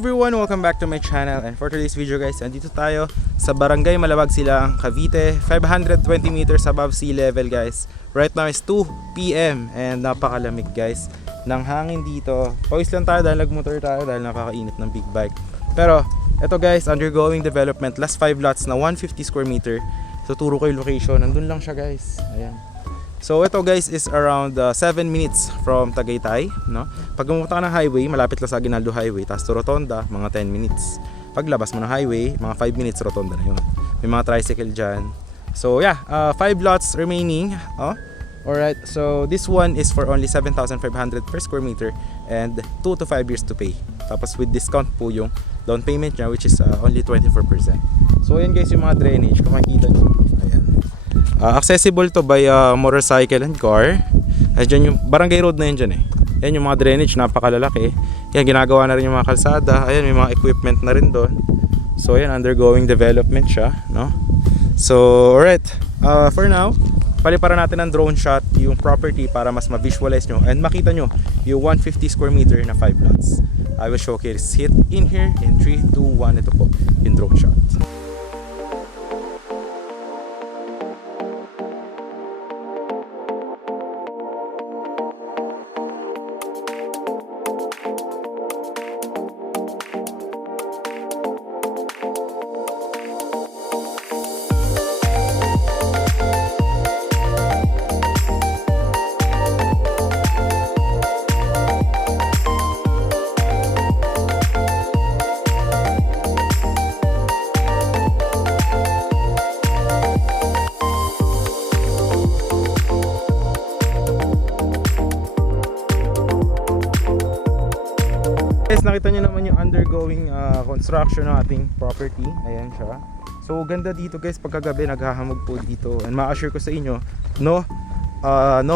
Everyone, welcome back to my channel, and for today's video guys, andito tayo sa Barangay Malabag Silang, Cavite, 520 meters above sea level guys. Right now is 2 PM and napakalamig guys ng hangin dito. Pawis lang tayo dahil nagmotor tayo dahil napakainit ng big bike. Pero eto guys, undergoing development, last 5 lots na 150 square meter. Tuturo ko yung location, nandun lang siya guys. Ayan. So ito guys is around 7 minutes from Tagaytay, no? Pag pumunta ka ng highway, malapit lang sa Aguinaldo Highway, tapos to Rotonda, mga 10 minutes. Paglabas mo ng highway, mga 5 minutes Rotonda na yun. May mga tricycle dyan. So yeah, 5 lots remaining. Oh. Alright, so this one is for only 7,500 per square meter and 2 to 5 years to pay. Tapos with discount po yung down payment niya, which is only 24%. So ayan guys yung mga drainage, kung makikita nyo. Ayan. Accessible to by motorcycle and car. Ayan yung barangay road na yun dyan eh. Ayan yung mga drainage, napakalalaki. Ayan, ginagawa na rin yung mga kalsada. Ayan, may mga equipment na rin doon. So ayan, undergoing development siya, no? So alright, for now, paliparan natin ng drone shot yung property para mas ma-visualize nyo and makita nyo yung 150 square meter na 5 lots. I will showcase it in here in 3, 2, 1. Ito po yung drone shot. Guys, nakita nyo naman yung undergoing construction ng ating property. Ayan siya. So ganda dito guys, pagkagabi naghahamog po dito. And ma-assure ko sa inyo, no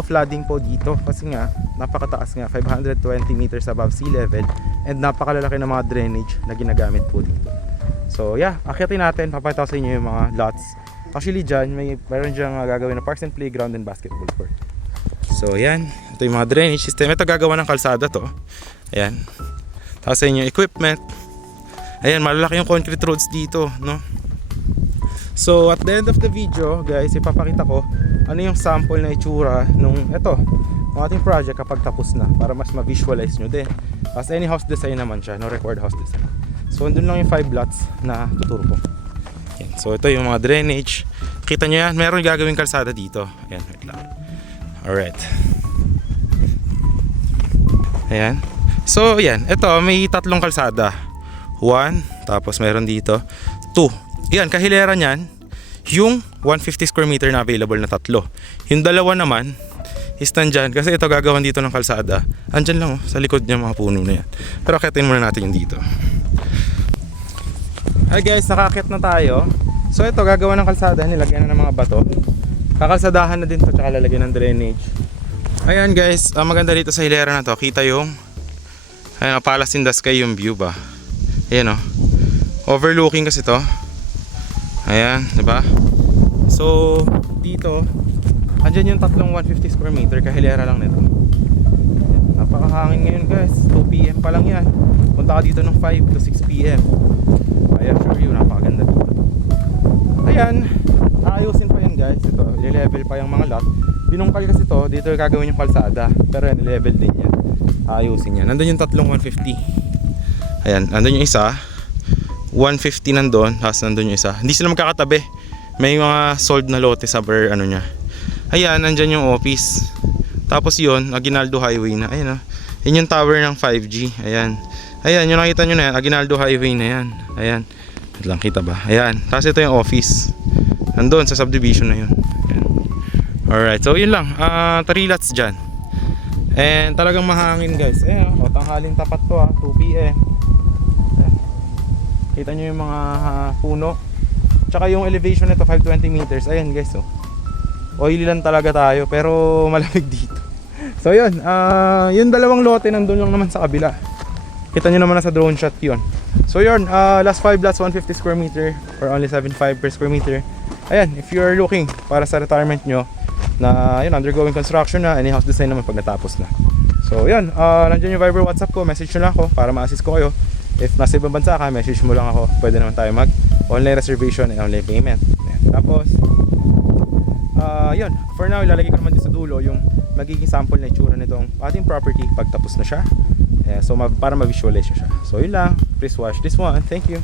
flooding po dito. Kasi nga, napakataas nga, 520 meters above sea level. And napakalalaki ng mga drainage na ginagamit po dito. So yeah, akyatin natin, papakita ko sa inyo yung mga lots. Actually dyan, mayroon dyan gagawin na parks and playground and basketball court. So yan, ito yung mga drainage system. Ito gagawa ng kalsada to. Ayan. Tapos sa inyo equipment. Ayan, malalaki yung concrete roads dito, no? So at the end of the video guys, ipapakita ko ano yung sample na itsura nung ito, ng ating project kapag tapos na, para mas ma-visualize nyo din. As any house design naman siya, no required house design. So andun lang yung 5 lots na tuturo ko. Ayan. So ito yung mga drainage. Kita nyo yan, meron gagawing kalsada dito. Ayan, wait lang. Alright. Ayan. So yan, ito may tatlong kalsada. 1, tapos meron dito 2. Yan, kahilera niyan yung 150 square meter na available na tatlo. Yung dalawa naman is nandyan, kasi ito gagawan dito ng kalsada. Andyan lang sa likod niya mga puno na yan. Pero akitin muna natin yung dito. Hi guys, nakakit na tayo. So ito gagawa ng kalsada, nilagyan na ng mga bato. Kakalsadahan na din to, tsaka lalagyan ng drainage. Ayan guys, maganda dito sa hilera na to. Kita yung ayan, Palace in the Sky yung view ba. Ayan o, overlooking kasi to. Ayan, diba? So dito andyan yung tatlong 150 square meter, kahilera lang nito. Ayan, napakahangin ngayon guys, 2 PM pa lang yan. Punta ka dito ng 5 to 6 PM. I assure you, napakaganda dito. Ayan, aayusin pa yan guys. Ito, i-level pa yung mga lot. Binungkal kasi to, dito gagawin yung kalsada. Pero yan, level din yan. Ayusin yan. Nandun yung tatlong 150. Ayan, nandun yung isa 150 nandun, tapos nandun yung isa. Hindi sila magkakatabi. May mga sold na lote sa ano nya. Ayan, nandyan yung office. Tapos yun, Aguinaldo Highway na. Ayan o, yun yung tower ng 5G. Ayan, ayan, yung nakita nyo na yan, Aguinaldo Highway na yan. Ayan, wait lang, kita ba? Ayan, tapos ito yung office. Nandun sa subdivision na yun. Ayan. Alright, so yun lang, 3 lots dyan. And talagang mahangin guys. Ayan, tanghaling tapat to 2 PM. Ayan. Kita nyo yung mga puno. Tsaka yung elevation nito 520 meters. Ayan guys, oily lang talaga tayo, pero malamig dito. So yun, yung dalawang lote nandun lang naman sa kabila. Kita nyo naman na sa drone shot yun. So yun, last 5 lots 150 square meter or only 75 per square meter. Ayan, if you're looking para sa retirement nyo na yun, undergoing construction na, any house design naman pag natapos na. So yun, nandiyan yung Viber WhatsApp ko, message nyo lang ako para ma-assist ko kayo. If nasa ibang bansa ka, message mo lang ako. Pwede naman tayo mag online reservation and online payment. Ayan. Tapos, yun. For now, ilalagay ko naman din sa dulo yung magiging sample na itsura nitong ating property pag tapos na siya. So, para ma-visualize siya. So, yun lang. Please watch this one. Thank you.